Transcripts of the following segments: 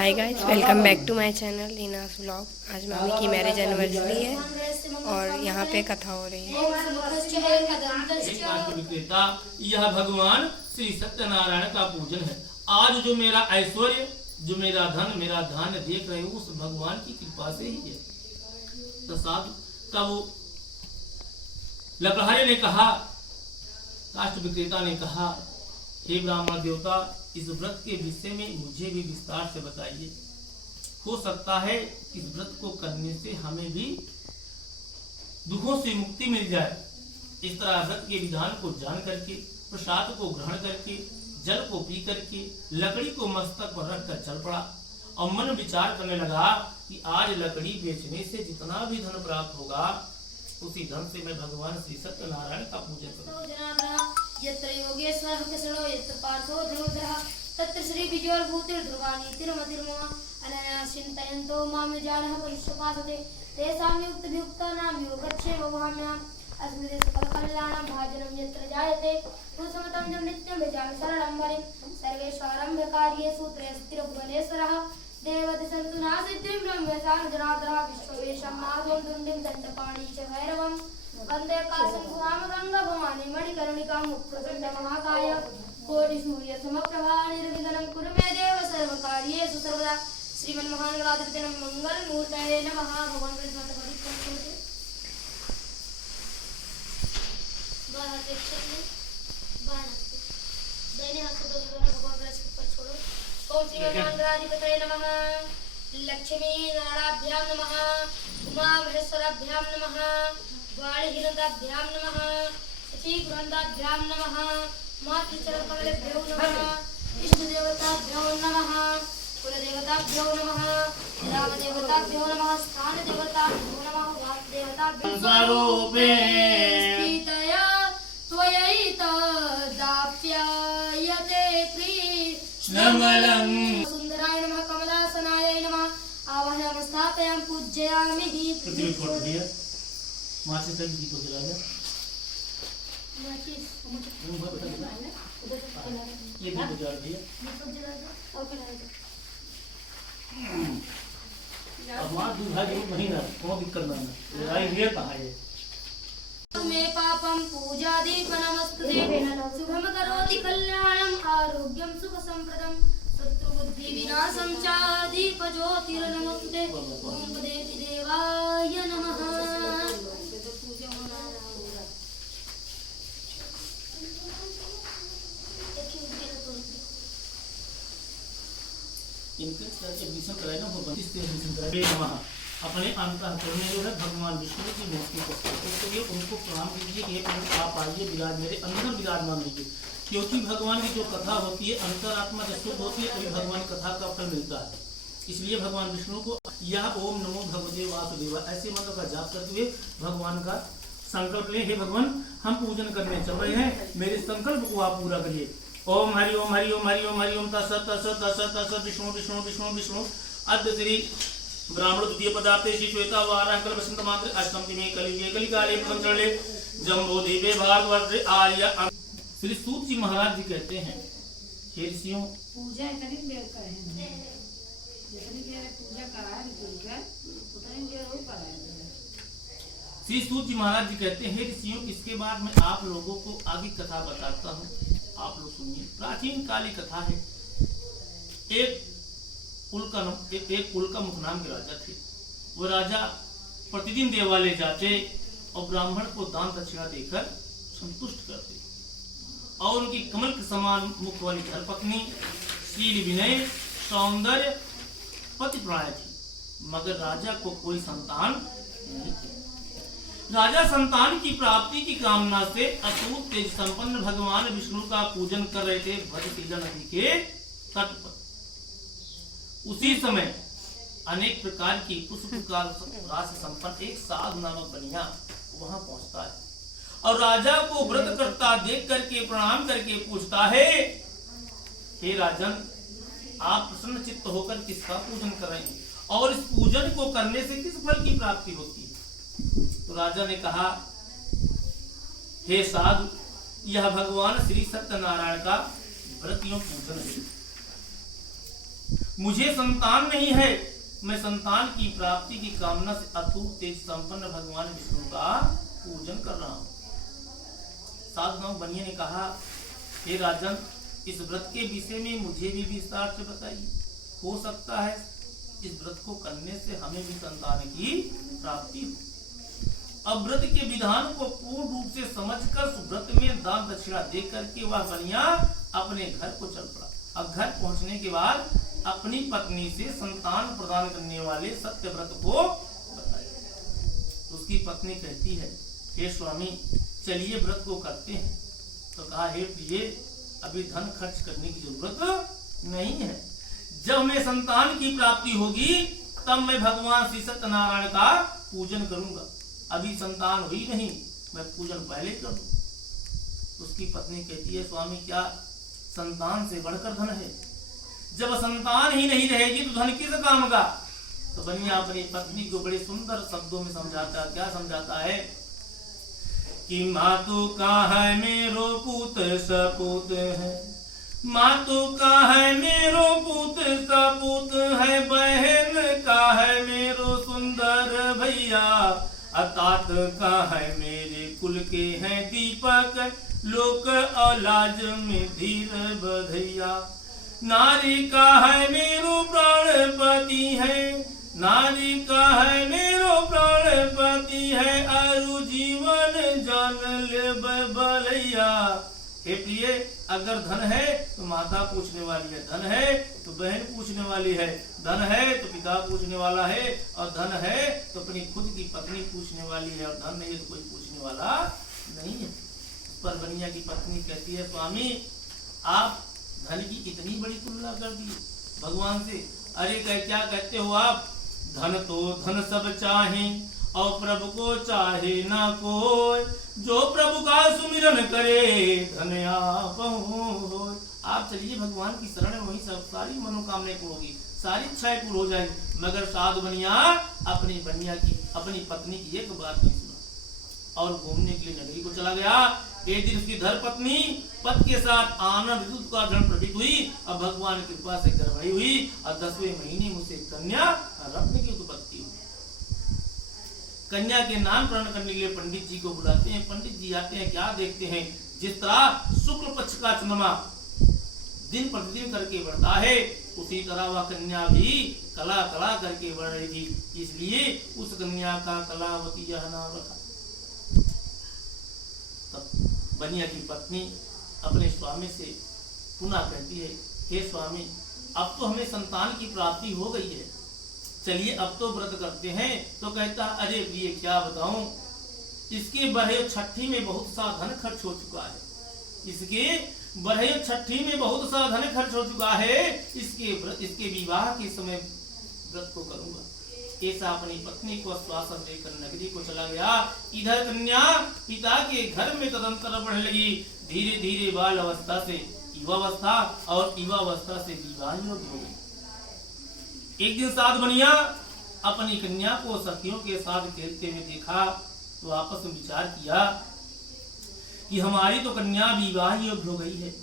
Hi guys, welcome back to my channel Leena's vlog. आज मामी की मैरिज एनिवर्सरी है और यहाँ पे कथा हो रही है। विक्रेता, यह भगवान श्री सत्यनारायण का पूजन है। आज जो मेरा ऐश्वर्य, जो मेरा धन, मेरा धान्य देख रहे हो, उस भगवान की कृपा से ही है। तो साधु तब लकड़हारे ने कहा, काष्ठ विक्रेता ने कहा, हे ब्राह्मण देवता, इस व्रत के विषय में मुझे भी विस्तार से बताइए। हो सकता है इस व्रत को करने से हमें भी दुखों से मुक्ति मिल जाए। इस तरह व्रत के विधान को जान करके, प्रसाद को ग्रहण करके, जल को पी करके, लकड़ी को मस्तक पर रखकर चल पड़ा और मन विचार करने लगा कि आज लकड़ी बेचने से जितना भी धन प्राप्त होगा, उसी धन से मैं भगवान श्री सत्यनारायण का पूजन करूंगा। यत्र योगेश्वरः कृष्णो यत्र पार्थो ध्रुवधरः तत्र श्री विजयोर्भूतिर्ध्रुवाणि तिरुमतिर्मम अनया चिन्तयन्तो मां जानः परुषपासते तेषां युक्तभियुक्तानां योगक्षेमो वहाम्याम् अस्मृते सकलकल्याणं भाजनं यत्र जायते पुरुषमतं च नित्यं भजामि शरणं हरिं सर्वेष्वारम्भकार्येषु त्रयस्थिरभुवनेश्वरः देवति सन्तु नासिद्धिं ब्रह्मचारुजनार्दनः विश्ववेशं माधवं दुण्डिं दण्डपाणि च भैरवम् वंदे काशंकुमाम गंगा भवानी मणिकर्णिका मुक्प्रचंड महाकाय कोटि सूर्य समप्रभा निर्विघ्नं कुरु मे देव सर्वकार्येषु सर्वदा श्रीमन्महागणाधिपते मंगल मूर्तये नमः। भगवान कृष्ण ओम श्रीमन्महागणाधिपते नमः। लक्ष्मी नारायणाभ्यां नमः। उमा महेश्वराभ्यां नमः। वाणिहिरदाभ्यां नमः। शचीगुरन्दाभ्यां नमः। मातृचरणकमलेभ्यो नमः। इष्टदेवताभ्यो नमः। कुलदेवताभ्यो नमः। ग्रामदेवताभ्यो नमः। स्थानदेवताभ्यो नमः। वासदेवताभ्यो स्थितया त्वयैतदाप्यायते कृष्णमलं सुन्दराय नमः। कमलासनाय नमः। आवाहयामि स्थापयामि पूजयामि पृथ्वी फोड़ दिया माचिस तक दीप जला दे। ये दीप जला दिया। हमारा दूल्हा जो महीना कौन दिक्कत ना लड़ाई ये कहाँ है। मे पापं पूजादीपनमस्तुते शुभं करोति कल्याणं आरोग्यं सुखसंप्रदं शत्रुबुद्धिविनाशं च दीपज्योतिर्नमोस्तुते। ओम देति देवाय नमः। इनके विष्णु कराए ना वो बंदिश से विष्णु कराए नमः। अपने अंतःकरण में जो है भगवान विष्णु की मूर्ति को उसके लिए उनको प्रणाम कीजिए कि आप आइए विराज मेरे अंदर विराजमान लीजिए। क्योंकि भगवान की जो कथा होती है, अंतरात्मा जब शुद्ध होती है तभी भगवान कथा का फल मिलता है। इसलिए भगवान विष्णु को यह ओम नमो भगवते वासुदेव ऐसे मंत्र का जाप करते हुए भगवान का संकल्प ले, हे भगवान हम पूजन करने चल रहे हैं, मेरे संकल्प को आप पूरा करिए। ओम हरि ओम हरि ओम हरि ओम हरि ओम तत्सत् तत्सत् तत्सत् तत्सत् विष्णु विष्णु विष्णु विष्णु अद्य श्री ब्राह्मण द्वितीय पदार्थे श्री श्वेता वाराह कल बसंत मात्र अष्टम दिने कलियुगे कलिकाले प्रथम जम्बो देवे भागवत आर्य। श्री सूत जी महाराज जी कहते हैं, हे ऋषियों पूजा इतनी देर करें जितनी देर पूजा कराए उतनी देर हो पाए। श्री सूत जी महाराज जी कहते हैं, हे ऋषियों इसके बाद मैं आप लोगों को आगे कथा बताता हूँ, आप लोग सुनिए। प्राचीन काली कथा है। एक कुल का मुखनाम के राजा थे। वो राजा प्रतिदिन देवालय जाते और ब्राह्मण को दान दक्षिणा देकर संतुष्ट करते और उनकी कमल के समान मुख वाली धर्मपत्नी शील विनय सौंदर्य पतिव्रता थी, मगर राजा को कोई संतान नहीं थी। राजा संतान की प्राप्ति की कामना से अटूट तेज संपन्न भगवान विष्णु का पूजन कर रहे थे भद्रशिला नदी के तट पर। उसी समय अनेक प्रकार की पुष्प का रास संपन्न एक साधु नामक बनिया वहां पहुंचता है और राजा को व्रत करता देख करके प्रणाम करके पूछता है, हे राजन आप प्रसन्न चित्त होकर किसका पूजन कर रहे हैं और इस पूजन को करने से किस फल की प्राप्ति होती है। तो राजा ने कहा, हे साधु यह भगवान श्री सत्यनारायण का व्रतियों पूजन है। मुझे संतान नहीं है, मैं संतान की प्राप्ति की कामना से अतूट तेज संपन्न भगवान विष्णु का पूजन कर रहा हूँ। साधु बनिए ने कहा, हे राजन, इस व्रत के विषय में मुझे भी विस्तार से बताइए। हो सकता है इस व्रत को करने से हमें भी संतान की प्राप्ति हो। अब व्रत के विधान को पूर्ण रूप से समझकर व्रत में दान दक्षिणा दे करके वह बनिया अपने घर को चल पड़ा। अब घर पहुंचने के बाद अपनी पत्नी से संतान प्रदान करने वाले सत्य व्रत को बताया। उसकी पत्नी कहती है, हे स्वामी, चलिए व्रत को करते हैं। तो कहा, हे प्रिय, अभी धन खर्च करने की जरूरत नहीं है। जब हमें संतान की प्राप्ति होगी तब मैं भगवान श्री सत्यनारायण का पूजन करूंगा। अभी संतान हुई नहीं, मैं पूजन पहले कर दूं। उसकी पत्नी कहती है, स्वामी, क्या संतान से बढ़कर धन है? जब संतान ही नहीं रहेगी तो धन किस काम का? तो बनिया अपनी पत्नी को बड़े सुंदर शब्दों में समझाता। क्या समझाता है कि मातु का है मेरो पुत सपूत है, मातु का है मेरो पुत सपूत है, बहन का है मेरो सुंदर भैया, अतात का है मेरे कुल के हैं दीपक, लोक औलाज में धीर बधैया। नारी का है मेरो प्राणपति है, नारी का है मेरो प्राणपति है, अरु जीवन जान ले बलैया। हे प्रिय, अगर धन है तो माता पूछने वाली है, धन है तो बहन पूछने वाली है, धन है तो पिता पूछने वाला है, और धन है तो अपनी खुद की पत्नी पूछने वाली है, और धन नहीं है तो कोई पूछने वाला नहीं है। पर बनिया की पत्नी कहती है, स्वामी, आप धन की इतनी बड़ी तुलना कर दी भगवान से। अरे क्या कहते हो आप? धन तो धन सब चाहे और प्रभु को चाहे ना कोई, जो प्रभु का सुमिरन करे धन आपो होय। आप चलिए भगवान की शरण में, वही सब सारी मनोकामनाएं पूर्ण होगी, सारी इच्छाएं पूर्ण हो जाएगी। मगर साधु बनिया अपनी अपनी पत्नी की एक बात नहीं सुना और घूमने के लिए नगरी को चला गया। एक दिन उसकी धर्मपत्नी पति के साथ आनंद उत्पादन प्रतीत हुई। अब भगवान की कृपा से गर्भवती हुई और 10वें महीने में उसे कन्या रत्न की उत्पत्ति हुई। कन्या के नामकरण करने के लिए पंडित जी को बुलाते हैं। पंडित जी आते हैं, क्या देखते हैं? जिस तरह शुक्ल पक्ष का चंद्रमा दिन प्रतिदिन करके बढ़ता है, उसी तरह वह कन्या भी कला कला करके बढ़ रही थी। इसलिए उस कन्या का कलावती यह नाम रखा। तब बनिया की पत्नी अपने स्वामी से पुनः कहती है, हे स्वामी, अब तो हमें संतान की प्राप्ति हो गई है, चलिए अब तो व्रत करते हैं। तो कहता, अरे प्रिय, क्या बताऊं, इसके बढ़े छठी में बहुत सा धन खर्च हो चुका है, इसके बढ़े छठी में बहुत सा धन खर्च हो चुका है, इसके विवाह के समय व्रत को करूंगा। ऐसा अपनी पत्नी को आश्वासन देकर नगरी को चला गया। इधर कन्या पिता के घर में तदंतर बढ़ने लगी। धीरे धीरे बाल अवस्था से युवावस्था और युवावस्था से विवाह योग्य हो गई। एक दिन साधु बनिया अपनी कन्या को सखियों के साथ खेलते हुए देखा तो आपस में विचार किया कि हमारी तो कन्या विवाह योग्य हो गई है,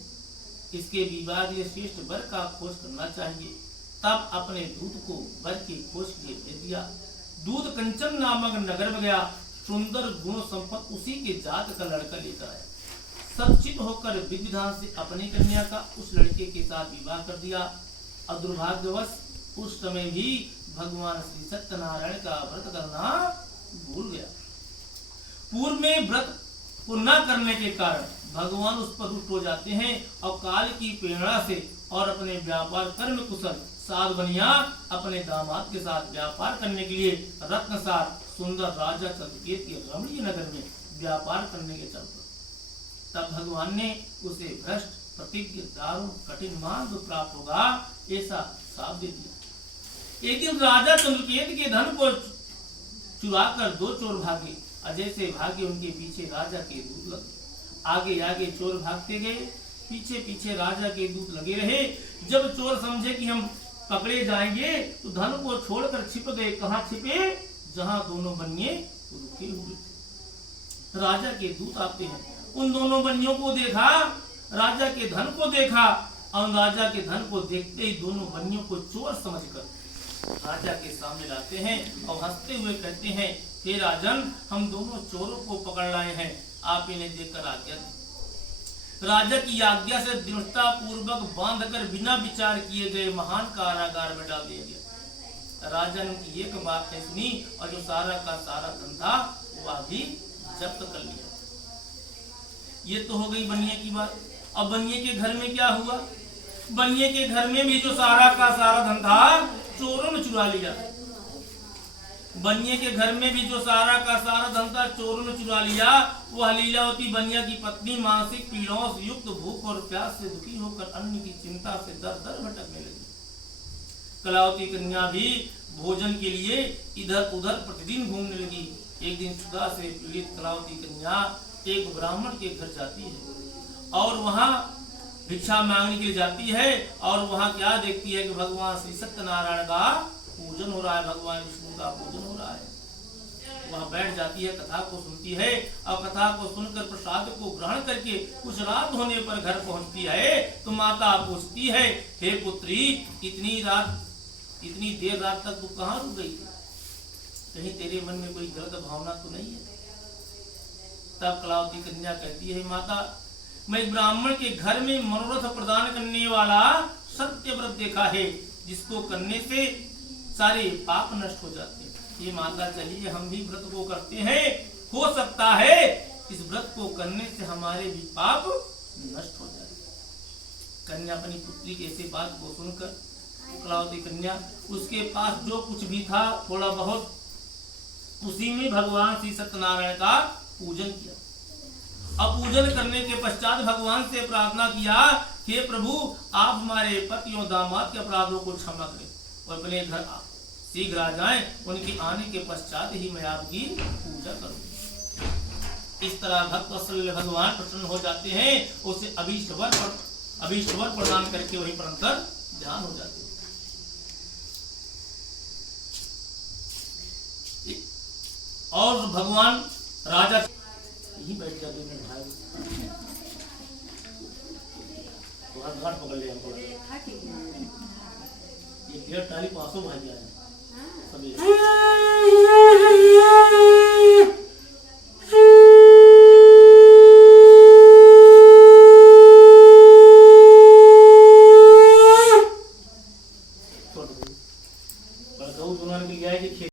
इसके विवाह के लिए श्रेष्ठ वर का खोज करना चाहिए। तब अपने दूत को वर की खोज के लिए भेज दिया। दूत कंचन नामक नगर में गया, सुंदर गुण संपन्न उसी के जात का लड़का लेकर आया। सचित होकर विधि विधान से अपनी कन्या का उस लड़के के साथ विवाह कर दिया। और दुर्भाग्यवश उस समय भी भगवान श्री सत्यनारायण का व्रत करना भूल गया। पूर्व में व्रत को न करने के कारण भगवान उस पर रुष्ट हो जाते हैं और काल की प्रेरणा से और अपने व्यापार कर्म कुशल साधु बनिया अपने दामाद के साथ व्यापार करने के लिए रत्नसार सुंदर राजा चंद्रकेत के रमणीय नगर में व्यापार करने के चल पड़े। तब भगवान ने उसे भ्रष्ट प्रतिज्ञ दारुण कठिन मार्ग प्राप्त होगा ऐसा साफ दे दिया। एक दिन राजा चंद्रकेत के धन को चुराकर दो चोर भागे। अजय से भागे उनके पीछे राजा के दूत लगे। आगे आगे चोर भागते गए, पीछे पीछे राजा के दूत लगे रहे। जब चोर समझे कि हम पकड़े जाएंगे तो धन को छोड़कर छिप गए। कहाँ छिपे? जहां दोनों बनिए रुके हुए। राजा के दूत आते हैं, उन दोनों बनियों को देखा, राजा के धन को देखा और राजा के धन को देखते ही दोनों बनियों को चोर समझकर राजा के सामने लाते हैं और हंसते हुए कहते हैं, हे राजन, हम दोनों चोरों को पकड़ लाए हैं, आप इन्हें देखकर आज्ञा दें। राजा की आज्ञा से दृढ़ता पूर्वक बांधकर बिना विचार किए गए महान कारागार में डाल दिया गया। राजा ने उनकी एक बात नहीं सुनी और जो सारा का सारा धन था वो आदि जब्त कर लिया। ये तो हो गई बनिए की बात। अब बनिए के घर में क्या हुआ? बनिए के घर में भी जो सारा का सारा धन था चोरों ने चुरा लिया। बनिए के घर में भी जो सारा का सारा धन था चोरों ने चुरा लिया। वह लीलावती बनिया की पत्नी मानसिक पीड़ाओं से युक्त भूख और प्यास से दुखी होकर अन्न की चिंता से दर दर भटकने लगी। कलावती कन्या भी भोजन के लिए इधर उधर प्रतिदिन घूमने लगी। एक दिन क्षुधा से पीड़ित कलावती कन्या एक ब्राह्मण के घर जाती है और वहां भिक्षा मांगने के लिए जाती है और वहां क्या देखती है कि भगवान श्री सत्यनारायण का पूजन हो रहा है, भगवान विष्णु का पूजन हो रहा है। वहां बैठ जाती है, कथा को सुनती है और कथा को सुनकर प्रसाद को ग्रहण करके कुछ रात होने पर घर पहुंचती है तो माता पूछती है, हे पुत्री, इतनी देर रात तक तू कहाँ रुक गई? कहीं तेरे मन में कोई गलत भावना तो नहीं है? तब कलावती कन्या कहती है, माता, मैं ब्राह्मण के घर में मनोरथ प्रदान करने वाला सत्य व्रत देखा है, जिसको करने से सारे पाप नष्ट हो जाते हैं। ये माता, चलिए हम भी व्रत को करते हैं, हो सकता है इस व्रत को करने से हमारे भी पाप नष्ट हो जाए। कन्या अपनी पुत्री की ऐसी बात को सुनकर कलावती कन्या उसके पास जो कुछ भी था थोड़ा बहुत उसी में भगवान श्री सत्यनारायण का पूजन किया। अब पूजन करने के पश्चात भगवान से प्रार्थना किया, हे प्रभु, आप हमारे पति और दामाद के अपराधों को क्षमा करें और अपने घर शीघ्र आ जाएं। उनके आने के पश्चात ही मैं आपकी पूजा करूंगी। इस तरह भक्त वत्सल भगवान प्रसन्न हो जाते हैं, उसे अभीष्ट वर प्रदान करके वहीं पर अंतर ध्यान हो जाते हैं। और भगवान राजा यही बैठ जाते हैं भाई, तो घाट पकड़ लिया हमको। ये 1.5 टाली 500 भाई आए सभी।